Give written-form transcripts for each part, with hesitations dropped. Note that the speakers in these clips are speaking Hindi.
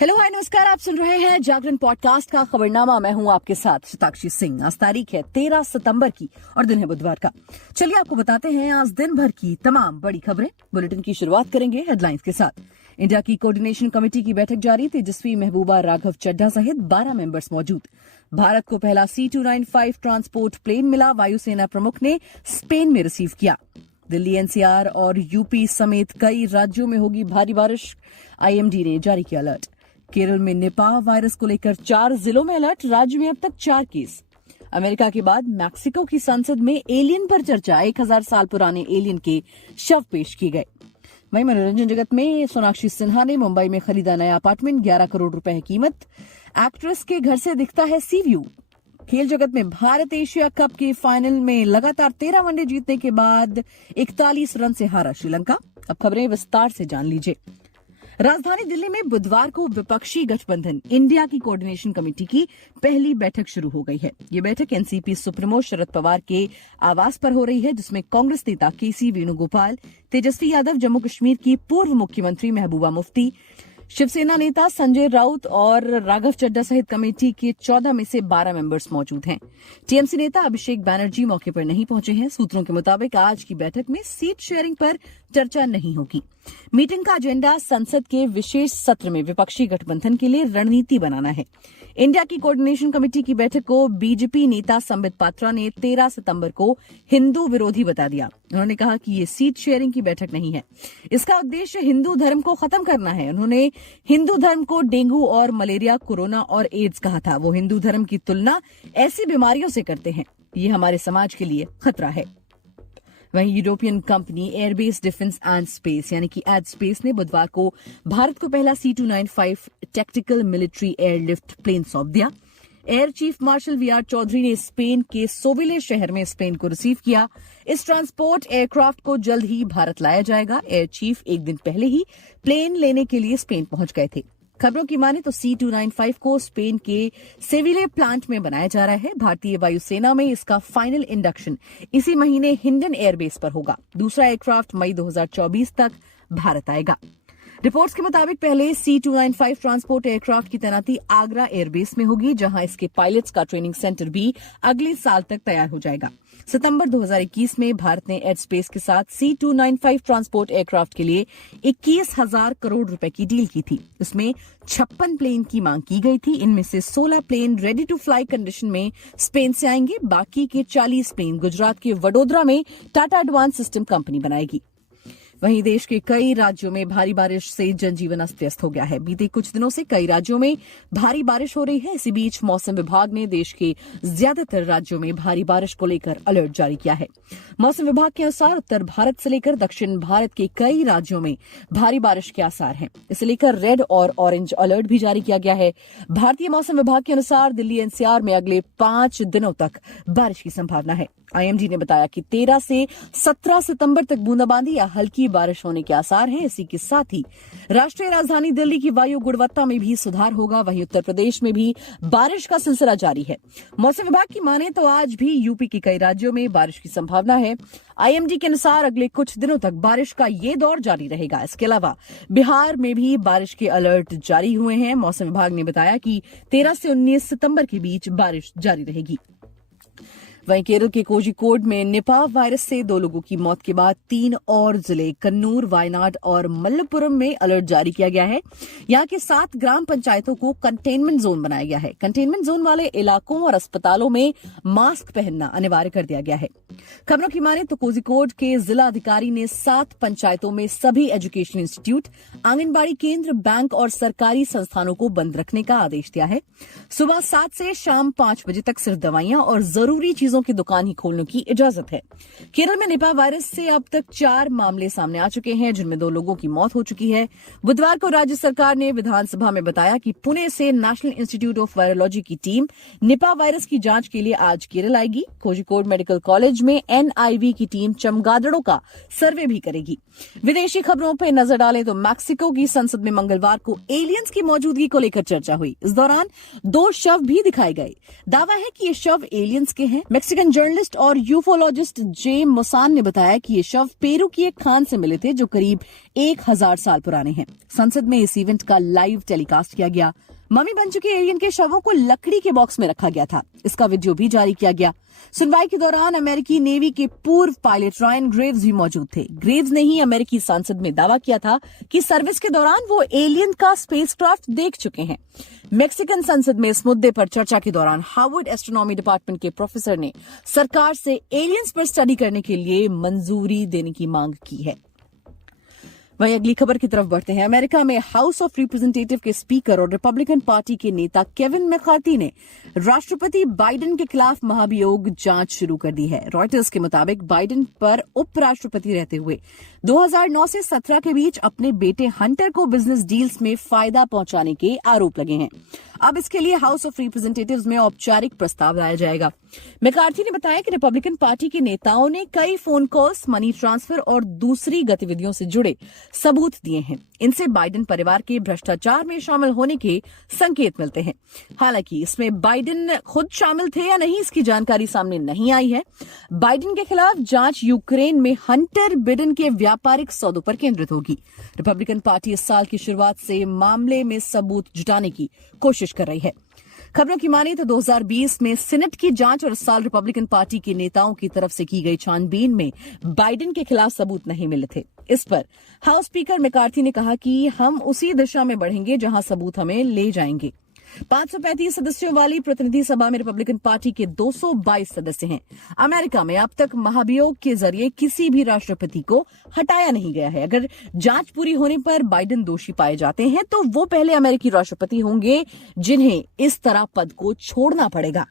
हेलो हाय नमस्कार, आप सुन रहे हैं जागरण पॉडकास्ट का खबरनामा। मैं हूं आपके साथ शताक्षी सिंह। आज तारीख है 13 सितंबर की और दिन है बुधवार का। चलिए आपको बताते हैं आज दिन भर की तमाम बड़ी खबरें। बुलेटिन की शुरुआत करेंगे हेडलाइंस के साथ। इंडिया की कोऑर्डिनेशन कमेटी की बैठक जारी। तेजस्वी महबूबा राघव चड्ढा सहित 12 मेंबर्स मौजूद। भारत को पहला C-295 ट्रांसपोर्ट प्लेन मिला। वायुसेना प्रमुख ने स्पेन में रिसीव किया। दिल्ली, एनसीआर और यूपी समेत कई राज्यों में होगी भारी बारिश। IMD ने जारी किया अलर्ट। केरल में निपाह वायरस को लेकर 4 जिलों में अलर्ट। राज्य में अब तक 4 केस। अमेरिका के बाद मैक्सिको की संसद में एलियन पर चर्चा। 1000 साल पुराने एलियन के शव पेश किए गए। वहीं मनोरंजन जगत में सोनाक्षी सिन्हा ने मुंबई में खरीदा नया अपार्टमेंट। 11 करोड़ रुपए है कीमत। एक्ट्रेस के घर से दिखता है सी व्यू। खेल जगत में भारत एशिया कप के फाइनल में लगातार 13 वनडे जीतने के बाद 41 रन से हारा श्रीलंका। अब खबरें विस्तार से जान लीजिए। राजधानी दिल्ली में बुधवार को विपक्षी गठबंधन इंडिया की कोऑर्डिनेशन कमेटी की पहली बैठक शुरू हो गई है। ये बैठक एनसीपी सुप्रीमो शरद पवार के आवास पर हो रही है, जिसमें कांग्रेस नेता KC वेणुगोपाल, तेजस्वी यादव, जम्मू कश्मीर की पूर्व मुख्यमंत्री महबूबा मुफ्ती, शिवसेना नेता संजय राउत और राघव चड्ढा सहित कमेटी के 14 में से 12 मेंबर्स मौजूद हैं। टीएमसी नेता अभिषेक बैनर्जी मौके पर नहीं पहुंचे हैं। सूत्रों के मुताबिक आज की बैठक में सीट शेयरिंग पर चर्चा नहीं होगी। मीटिंग का एजेंडा संसद के विशेष सत्र में विपक्षी गठबंधन के लिए रणनीति बनाना है। इंडिया की कोऑर्डिनेशन कमेटी की बैठक को बीजेपी नेता संबित पात्रा ने 13 सितंबर को हिंदू विरोधी बता दिया। उन्होंने कहा कि ये सीट शेयरिंग की बैठक नहीं है। इसका उद्देश्य हिंदू धर्म को खत्म करना है। उन्होंने हिंदू धर्म को डेंगू और मलेरिया, कोरोना और एड्स कहा था। वो हिंदू धर्म की तुलना ऐसी बीमारियों से करते हैं। ये हमारे समाज के लिए खतरा है। वहीं European company airbase defence and space यानी कि एडस्पेस ने बुधवार को भारत को पहला C-295 tactical military airlift plane सौंप दिया। Air chief marshal VR Chaudhari ने स्पेन के सोविले शहर में इस प्लेन को रिसीव किया। इस ट्रांसपोर्ट एयरक्राफ्ट को जल्द ही भारत लाया जाएगा। एयर चीफ एक दिन पहले ही प्लेन लेने के लिए स्पेन पहुंच गए थे। खबरों की माने तो C-295 को स्पेन के सेविले प्लांट में बनाया जा रहा है। भारतीय वायुसेना में इसका फाइनल इंडक्शन इसी महीने हिंडन एयरबेस पर होगा। दूसरा एयरक्राफ्ट मई 2024 तक भारत आएगा। रिपोर्ट्स के मुताबिक पहले C-295 ट्रांसपोर्ट एयरक्राफ्ट की तैनाती आगरा एयरबेस में होगी, जहां इसके पायलट्स का ट्रेनिंग सेंटर भी अगले साल तक तैयार हो जाएगा। सितंबर 2021 में भारत ने एडस्पेस के साथ C-295 ट्रांसपोर्ट एयरक्राफ्ट के लिए 21,000 करोड़ रुपए की डील की थी। इसमें 56 प्लेन की मांग की गई थी। इनमें से 16 plane ready to fly condition में स्पेन से आएंगे। बाकी के 40 प्लेन गुजरात के वडोदरा में टाटा एडवांस सिस्टम कंपनी बनाएगी। वहीं देश के कई राज्यों में भारी बारिश से जनजीवन अस्त व्यस्त हो गया है। बीते कुछ दिनों से कई राज्यों में भारी बारिश हो रही है। इसी बीच मौसम विभाग ने देश के ज्यादातर राज्यों में भारी बारिश को लेकर अलर्ट जारी किया है। मौसम विभाग के अनुसार उत्तर भारत से लेकर दक्षिण भारत के कई राज्यों में भारी बारिश के आसार हैं। इसे लेकर रेड और ऑरेंज अलर्ट भी जारी किया गया है। भारतीय मौसम विभाग के अनुसार दिल्ली NCR में अगले 5 दिनों तक बारिश की संभावना है। IMD ने बताया कि 13 से 17 सितंबर तक बूंदाबांदी या हल्की बारिश होने के आसार हैं। इसी के साथ ही राष्ट्रीय राजधानी दिल्ली की वायु गुणवत्ता में भी सुधार होगा। वहीं उत्तर प्रदेश में भी बारिश का सिलसिला जारी है। मौसम विभाग की माने तो आज भी यूपी के कई राज्यों में बारिश की संभावना है। IMD के अनुसार अगले कुछ दिनों तक बारिश का ये दौर जारी रहेगा। इसके अलावा बिहार में भी बारिश के अलर्ट जारी हुए हैं। मौसम विभाग ने बताया कि 13 से 19 सितंबर के बीच बारिश जारी रहेगी। वहीं केरल के कोझिकोड में निपाह वायरस से 2 लोगों की मौत के बाद 3 और जिले कन्नूर, वायनाड और मल्लपुरम में अलर्ट जारी किया गया है। यहां के 7 ग्राम पंचायतों को कंटेनमेंट जोन बनाया गया है। कंटेनमेंट जोन वाले इलाकों और अस्पतालों में मास्क पहनना अनिवार्य कर दिया गया है। खबरों की माने तो कोझिकोड के जिला अधिकारी ने 7 पंचायतों में सभी एजुकेशन इंस्टीट्यूट, आंगनबाड़ी केंद्र, बैंक और सरकारी संस्थानों को बंद रखने का आदेश दिया है। सुबह 7 से शाम 5 बजे तक सिर्फ दवाइयां और जरूरी चीजों की दुकान ही खोलने की इजाजत है। केरल में निपाह वायरस से अब तक 4 मामले सामने आ चुके हैं, जिनमें 2 लोगों की मौत हो चुकी है। बुधवार को राज्य सरकार ने विधानसभा में बताया कि पुणे से नेशनल इंस्टीट्यूट ऑफ वायरोलॉजी की टीम निपाह वायरस की जांच के लिए आज केरल आएगी। कोझिकोड मेडिकल कॉलेज में NIV की टीम चमगादड़ों का सर्वे भी करेगी। विदेशी खबरों पर नजर डालें तो मैक्सिको की संसद में मंगलवार को एलियंस की मौजूदगी को लेकर चर्चा हुई। इस दौरान 2 शव भी दिखाए गए। दावा है कि ये शव एलियंस के हैं। मैक्सिकन जर्नलिस्ट और यूफोलॉजिस्ट जे मोसान ने बताया कि ये शव पेरू की एक खान से मिले थे जो करीब 1000 साल पुराने हैं। संसद में इस इवेंट का लाइव टेलीकास्ट किया गया। मम्मी बन चुके एलियन के शवों को लकड़ी के बॉक्स में रखा गया था। इसका वीडियो भी जारी किया गया। सुनवाई के दौरान अमेरिकी नेवी के पूर्व पायलट रायन ग्रेव्स भी मौजूद थे। ग्रेव्स ने ही अमेरिकी संसद में दावा किया था कि सर्विस के दौरान वो एलियन का स्पेसक्राफ्ट देख चुके हैं। मैक्सिकन संसद में इस मुद्दे पर चर्चा के दौरान हार्वर्ड एस्ट्रोनॉमी डिपार्टमेंट के प्रोफेसर ने सरकार से एलियंस पर स्टडी करने के लिए मंजूरी देने की मांग की है। वहीं अगली खबर की तरफ बढ़ते हैं। अमेरिका में हाउस ऑफ रिप्रेजेंटेटिव के स्पीकर और रिपब्लिकन पार्टी के नेता केविन मैकार्थी ने राष्ट्रपति बाइडेन के खिलाफ महाभियोग जांच शुरू कर दी है। रॉयटर्स के मुताबिक बाइडेन पर उपराष्ट्रपति रहते हुए 2009 से 17 के बीच अपने बेटे हंटर को बिजनेस डील्स में फायदा पहुंचाने के आरोप लगे हैं। अब इसके लिए हाउस ऑफ रिप्रेजेंटेटिव्स में औपचारिक प्रस्ताव लाया जाएगा। मैकार्थी ने बताया कि रिपब्लिकन पार्टी के नेताओं ने कई फोन कॉल्स, मनी ट्रांसफर और दूसरी गतिविधियों से जुड़े सबूत दिए हैं। इनसे बाइडेन परिवार के भ्रष्टाचार में शामिल होने के संकेत मिलते हैं। हालांकि इसमें बाइडेन खुद शामिल थे या नहीं, इसकी जानकारी सामने नहीं आई है। बाइडेन के खिलाफ जांच यूक्रेन में हंटर बिडेन के व्यापारिक सौदों पर केंद्रित होगी। रिपब्लिकन पार्टी इस साल की शुरुआत से मामले में सबूत जुटाने की कोशिश कर रही है। खबरों की माने तो 2020 में सीनेट की जांच और इस साल रिपब्लिकन पार्टी के नेताओं की तरफ से की गई छानबीन में बाइडेन के खिलाफ सबूत नहीं मिले थे। इस पर हाउस स्पीकर मैकार्थी ने कहा कि हम उसी दिशा में बढ़ेंगे जहां सबूत हमें ले जाएंगे। 535 सदस्यों वाली प्रतिनिधि सभा में रिपब्लिकन पार्टी के 222 सदस्य हैं। अमेरिका में अब तक महाभियोग के जरिए किसी भी राष्ट्रपति को हटाया नहीं गया है। अगर जांच पूरी होने पर बाइडेन दोषी पाए जाते हैं तो वो पहले अमेरिकी राष्ट्रपति होंगे जिन्हें इस तरह पद को छोड़ना पड़ेगा।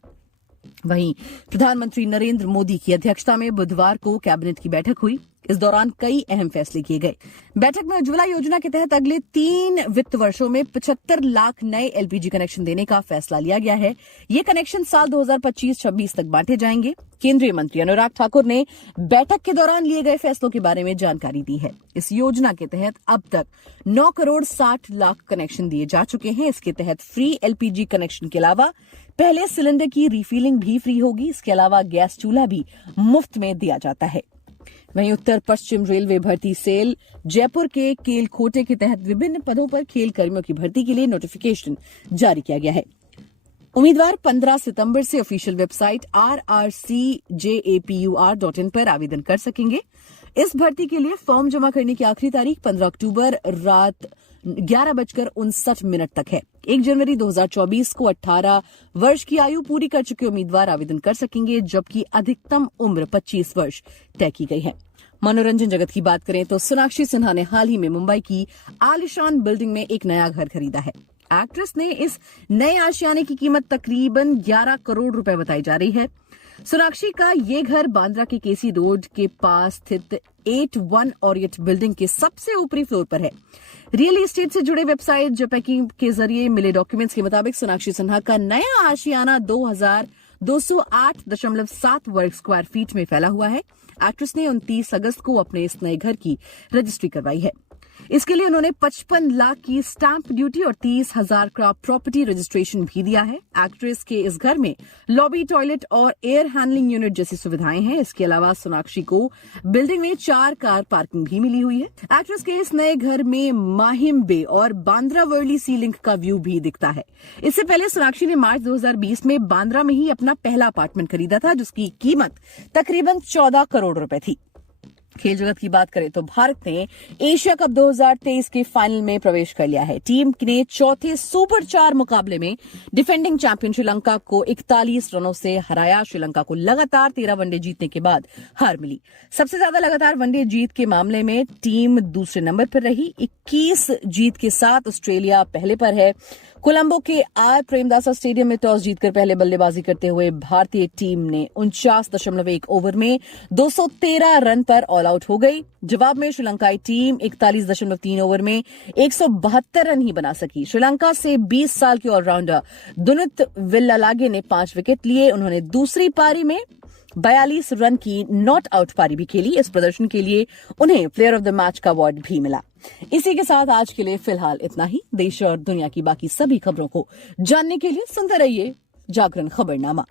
वहीं प्रधानमंत्री नरेंद्र मोदी की अध्यक्षता में बुधवार को कैबिनेट की बैठक हुई। इस दौरान कई अहम फैसले किए गए। बैठक में उज्ज्वला योजना के तहत अगले 3 वित्त वर्षों में 75 लाख नए एलपीजी कनेक्शन देने का फैसला लिया गया है। ये कनेक्शन साल 2025-26 तक बांटे जाएंगे। केंद्रीय मंत्री अनुराग ठाकुर ने बैठक के दौरान लिए गए फैसलों के बारे में जानकारी दी है। इस योजना के तहत अब तक 9 करोड़ 60 लाख कनेक्शन दिए जा चुके हैं। इसके तहत फ्री एलपीजी कनेक्शन के अलावा पहले सिलेंडर की रिफिलिंग भी फ्री होगी। इसके अलावा गैस चूल्हा भी मुफ्त में दिया जाता है। वहीं उत्तर पश्चिम रेलवे भर्ती सेल जयपुर के केलखोटे के तहत विभिन्न पदों पर खेल कर्मियों की भर्ती के लिए नोटिफिकेशन जारी किया गया है। उम्मीदवार 15 सितंबर से ऑफिशियल वेबसाइट rrcjapur.in पर आवेदन कर सकेंगे। इस भर्ती के लिए फॉर्म जमा करने की आखिरी तारीख 15 अक्टूबर रात 11:59 तक है। 1 जनवरी 2024 को 18 वर्ष की आयु पूरी कर चुके उम्मीदवार आवेदन कर सकेंगे, जबकि अधिकतम उम्र 25 वर्ष तय की गई है। मनोरंजन जगत की बात करें तो सोनाक्षी सिन्हा ने हाल ही में मुंबई की आलिशान बिल्डिंग में एक नया घर खरीदा है। एक्ट्रेस ने इस नए आशियाने की कीमत तकरीबन 11 करोड़ रुपए बताई जा रही है। सोनाक्षी का ये घर बांद्रा के केसी रोड के पास स्थित 81 ऑरियट बिल्डिंग के सबसे ऊपरी फ्लोर पर है। रियल एस्टेट से जुड़े वेबसाइट जेपैकी के जरिए मिले डॉक्यूमेंट्स के मुताबिक सोनाक्षी सिन्हा का नया आशियाना 2208.7 वर्ग स्क्वायर फीट में फैला हुआ है। एक्ट्रेस ने 29 अगस्त को अपने इस नए घर की रजिस्ट्री करवाई है। इसके लिए उन्होंने 55 लाख की स्टैंप ड्यूटी और 30,000 का प्रॉपर्टी रजिस्ट्रेशन भी दिया है। एक्ट्रेस के इस घर में लॉबी, टॉयलेट और एयर हैंडलिंग यूनिट जैसी सुविधाएं हैं। इसके अलावा सोनाक्षी को बिल्डिंग में 4 कार पार्किंग भी मिली हुई है। एक्ट्रेस के इस नए घर में माहिम बे और बांद्रा वर्ली सी लिंक का व्यू भी दिखता है। इससे पहले सोनाक्षी ने मार्च 2020 में बांद्रा में ही अपना पहला अपार्टमेंट खरीदा था, जिसकी कीमत तकरीबन 14 करोड़ रुपए थी। खेल जगत की बात करें तो भारत ने एशिया कप 2023 के फाइनल में प्रवेश कर लिया है। टीम ने चौथे सुपर 4 मुकाबले में डिफेंडिंग चैंपियन श्रीलंका को 41 रनों से हराया। श्रीलंका को लगातार 13 वनडे जीतने के बाद हार मिली। सबसे ज्यादा लगातार वनडे जीत के मामले में टीम दूसरे नंबर पर रही। 21 जीत के साथ ऑस्ट्रेलिया पहले पर है। कोलंबो के आर प्रेमदासा स्टेडियम में टॉस जीतकर पहले बल्लेबाजी करते हुए भारतीय टीम ने 49.1 ओवर में 213 रन पर ऑल आउट हो गई। जवाब में श्रीलंकाई टीम 41.3 ओवर में 172 रन ही बना सकी। श्रीलंका से 20 साल के ऑलराउंडर दुनित विल्लालागे ने 5 विकेट लिए। उन्होंने दूसरी पारी में 42 रन की नॉट आउट पारी भी खेली। इस प्रदर्शन के लिए उन्हें प्लेयर ऑफ द मैच का अवार्ड भी मिला। इसी के साथ आज के लिए फिलहाल इतना ही। देश और दुनिया की बाकी सभी खबरों को जानने के लिए सुनते रहिए जागरण खबरनामा।